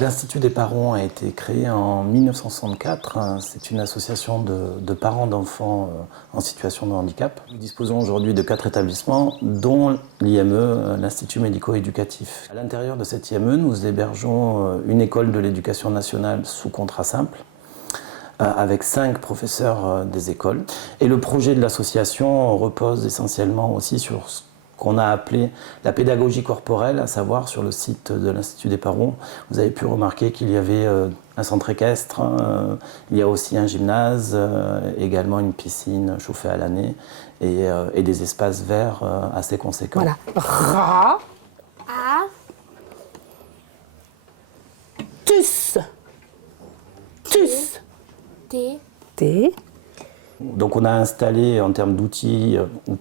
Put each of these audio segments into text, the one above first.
L'Institut des parents a été créé en 1964. C'est une association de parents d'enfants en situation de handicap. Nous disposons aujourd'hui de 4 établissements, dont l'IME, l'Institut médico-éducatif. À l'intérieur de cet IME, nous hébergeons une école de l'éducation nationale sous contrat simple, avec 5 professeurs des écoles. Et le projet de l'association repose essentiellement aussi sur ce qu'on a appelé la pédagogie corporelle, à savoir sur le site de l'Institut des parents. Vous avez pu remarquer qu'il y avait un centre équestre, il y a aussi un gymnase, également une piscine chauffée à l'année et des espaces verts assez conséquents. Voilà. Ra. A. Tus. Tus. T. T. Donc on a installé en termes d'outils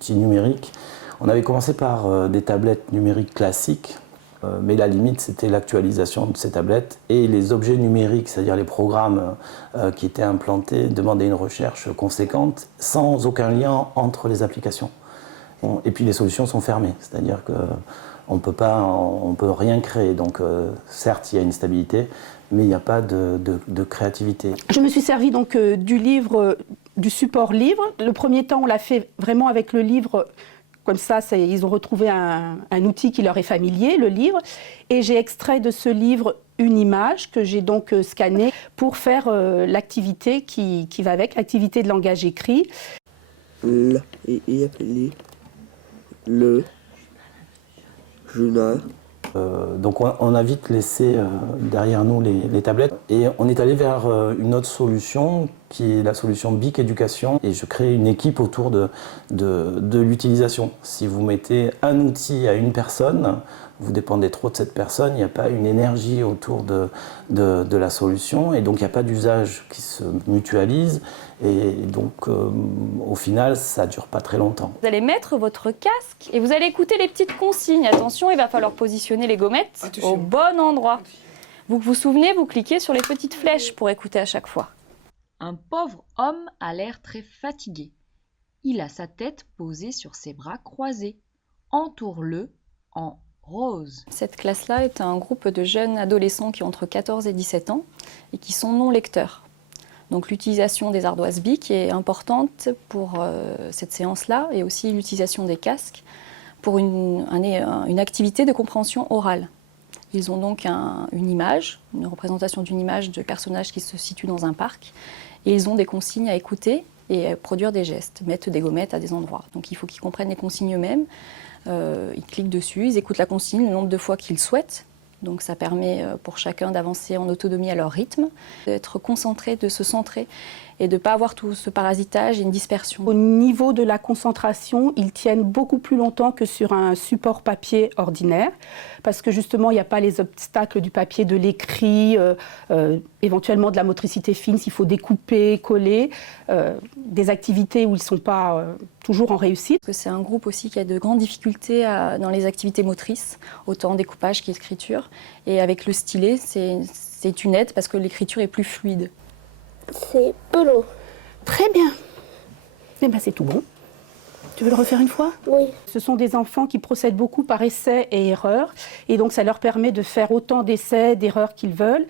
numériques. On avait commencé par des tablettes numériques classiques, mais la limite c'était l'actualisation de ces tablettes et les objets numériques, c'est-à-dire les programmes qui étaient implantés, demandaient une recherche conséquente sans aucun lien entre les applications. Et puis les solutions sont fermées, c'est-à-dire qu'on ne peut rien créer. Donc certes il y a une stabilité, mais il n'y a pas de créativité. Je me suis servi donc du livre, du support livre. Le premier temps on l'a fait vraiment avec le livre. Comme ça, ils ont retrouvé un outil qui leur est familier, le livre. Et j'ai extrait de ce livre une image que j'ai donc scannée pour faire l'activité qui va avec, l'activité de langage écrit. Le, Juna. Donc on a vite laissé derrière nous les tablettes et on est allé vers une autre solution qui est la solution BIC Éducation et je crée une équipe autour de l'utilisation. Si vous mettez un outil à une personne, vous dépendez trop de cette personne, il n'y a pas une énergie autour de la solution et donc il n'y a pas d'usage qui se mutualise et donc au final ça ne dure pas très longtemps. Vous allez mettre votre casque et vous allez écouter les petites consignes. Attention, il va falloir positionner les gommettes au bon endroit. Vous vous souvenez, vous cliquez sur les petites flèches pour écouter à chaque fois. Un pauvre homme a l'air très fatigué. Il a sa tête posée sur ses bras croisés. Entoure-le en rose. Cette classe-là est un groupe de jeunes adolescents qui ont entre 14 et 17 ans et qui sont non lecteurs. Donc l'utilisation des ardoises BIC est importante pour cette séance-là et aussi l'utilisation des casques pour une activité de compréhension orale. Ils ont donc une image, une représentation d'une image de personnages qui se situent dans un parc et ils ont des consignes à écouter et à produire des gestes, mettre des gommettes à des endroits. Donc il faut qu'ils comprennent les consignes eux-mêmes, ils cliquent dessus, ils écoutent la consigne le nombre de fois qu'ils souhaitent. Donc ça permet pour chacun d'avancer en autonomie à leur rythme, d'être concentré, de se centrer et de ne pas avoir tout ce parasitage et une dispersion. Au niveau de la concentration, ils tiennent beaucoup plus longtemps que sur un support papier ordinaire, parce que justement, il n'y a pas les obstacles du papier, de l'écrit, éventuellement de la motricité fine, s'il faut découper, coller, des activités où ils ne sont pas toujours en réussite. C'est un groupe aussi qui a de grandes difficultés dans les activités motrices, autant découpage qu'écriture. Et avec le stylet, c'est une aide parce que l'écriture est plus fluide. C'est Polo. Très bien. Eh bien, c'est tout bon. Tu veux le refaire une fois ? Oui. Ce sont des enfants qui procèdent beaucoup par essais et erreurs. Et donc, ça leur permet de faire autant d'essais, d'erreurs qu'ils veulent.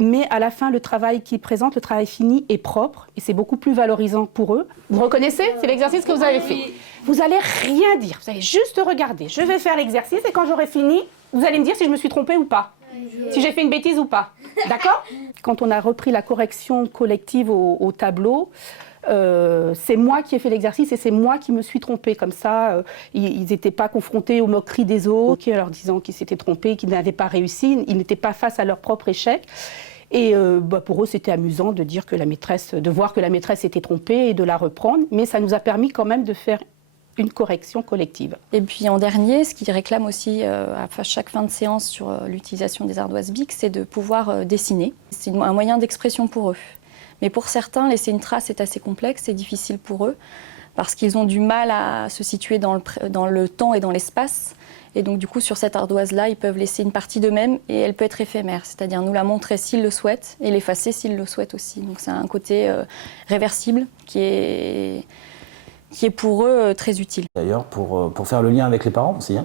Mais à la fin, le travail qu'ils présentent, le travail fini, est propre. Et c'est beaucoup plus valorisant pour eux. Vous reconnaissez ? C'est l'exercice que vous avez fait. Vous n'allez rien dire. Vous allez juste regarder. Je vais faire l'exercice et quand j'aurai fini, vous allez me dire si je me suis trompée ou pas. Si j'ai fait une bêtise ou pas. D'accord ? Quand on a repris la correction collective au tableau, c'est moi qui ai fait l'exercice et c'est moi qui me suis trompée. Comme ça, ils n'étaient pas confrontés aux moqueries des autres, en leur disant qu'ils s'étaient trompés, qu'ils n'avaient pas réussi. Ils n'étaient pas face à leur propre échec. Et pour eux, c'était amusant de dire que de voir que la maîtresse était trompée et de la reprendre. Mais ça nous a permis quand même de faire une correction collective. Et puis en dernier, ce qu'ils réclament aussi à chaque fin de séance sur l'utilisation des ardoises BIC, c'est de pouvoir dessiner. C'est un moyen d'expression pour eux. Mais pour certains, laisser une trace est assez complexe, c'est difficile pour eux, parce qu'ils ont du mal à se situer dans le temps et dans l'espace. Et donc du coup, sur cette ardoise-là, ils peuvent laisser une partie d'eux-mêmes et elle peut être éphémère, c'est-à-dire nous la montrer s'ils le souhaitent et l'effacer s'ils le souhaitent aussi. Donc c'est un côté réversible qui est pour eux très utile. D'ailleurs, pour faire le lien avec les parents aussi,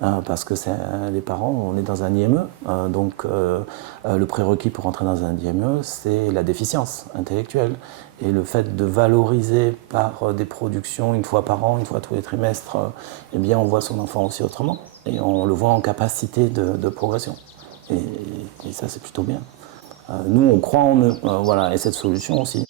parce que les parents, on est dans un IME, donc le prérequis pour entrer dans un IME, c'est la déficience intellectuelle. Et le fait de valoriser par des productions une fois par an, une fois tous les trimestres, eh bien on voit son enfant aussi autrement, et on le voit en capacité de progression. Et ça, c'est plutôt bien. Nous, on croit en eux, voilà, et cette solution aussi,